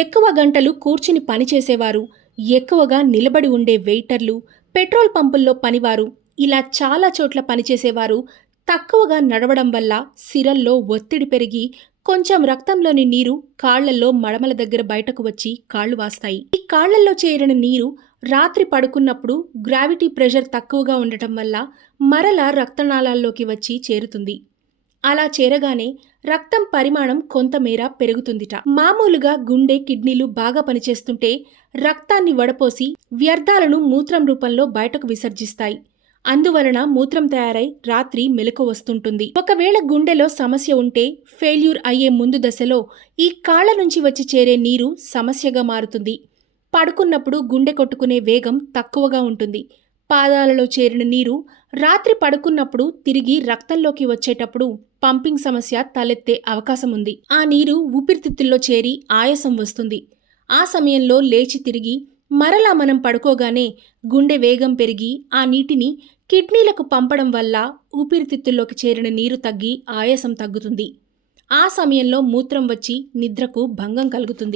ఎక్కువ గంటలు కూర్చుని పనిచేసేవారు ఎక్కువగా నిలబడి ఉండే వెయిటర్లు పెట్రోల్ పంపుల్లో పనివారు. ఇలా చాలా చోట్ల పనిచేసేవారు. తక్కువగా నడవడం వల్ల సిరల్లో ఒత్తిడి పెరిగి కొంచెం రక్తంలోని నీరు కాళ్ళలో మడమల దగ్గర బయటకు వచ్చి కాళ్ళు వాస్తాయి. ఈ కాళ్ళలో చేరిన నీరు రాత్రి పడుకున్నప్పుడు గ్రావిటీ ప్రెషర్ తక్కువగా ఉండటం వల్ల మరల రక్తనాళాల్లోకి వచ్చి చేరుతుంది. అలా చేరగానే రక్తం పరిమాణం కొంతమేర పెరుగుతుందిట. మామూలుగా గుండె కిడ్నీలు బాగా పనిచేస్తుంటే రక్తాన్ని వడపోసి వ్యర్థాలను మూత్రం రూపంలో బయటకు విసర్జిస్తాయి. అందువలన మూత్రం తయారై రాత్రి మెలకు వస్తుంటుంది. ఒకవేళ గుండెలో సమస్య ఉంటే ఫెయిల్యూర్ అయ్యే ముందు దశలో ఈ కాళ్ళ నుంచి వచ్చి చేరే నీరు సమస్యగా మారుతుంది. పడుకున్నప్పుడు గుండె కొట్టుకునే వేగం తక్కువగా ఉంటుంది. పాదాలలో చేరిన నీరు రాత్రి పడుకున్నప్పుడు తిరిగి రక్తంలోకి వచ్చేటప్పుడు పంపింగ్ సమస్య తలెత్తే అవకాశం ఉంది ఆ నీరు ఊపిరితిత్తుల్లో చేరి ఆయాసం వస్తుంది. ఆ సమయంలో లేచి తిరిగి మరలా మనం పడుకోగానే గుండె వేగం పెరిగి ఆ నీటిని కిడ్నీలకు పంపడం వల్ల ఊపిరితిత్తుల్లోకి చేరిన నీరు తగ్గి ఆయాసం తగ్గుతుంది. ఆ సమయంలో మూత్రం వచ్చి నిద్రకు భంగం కలుగుతుంది.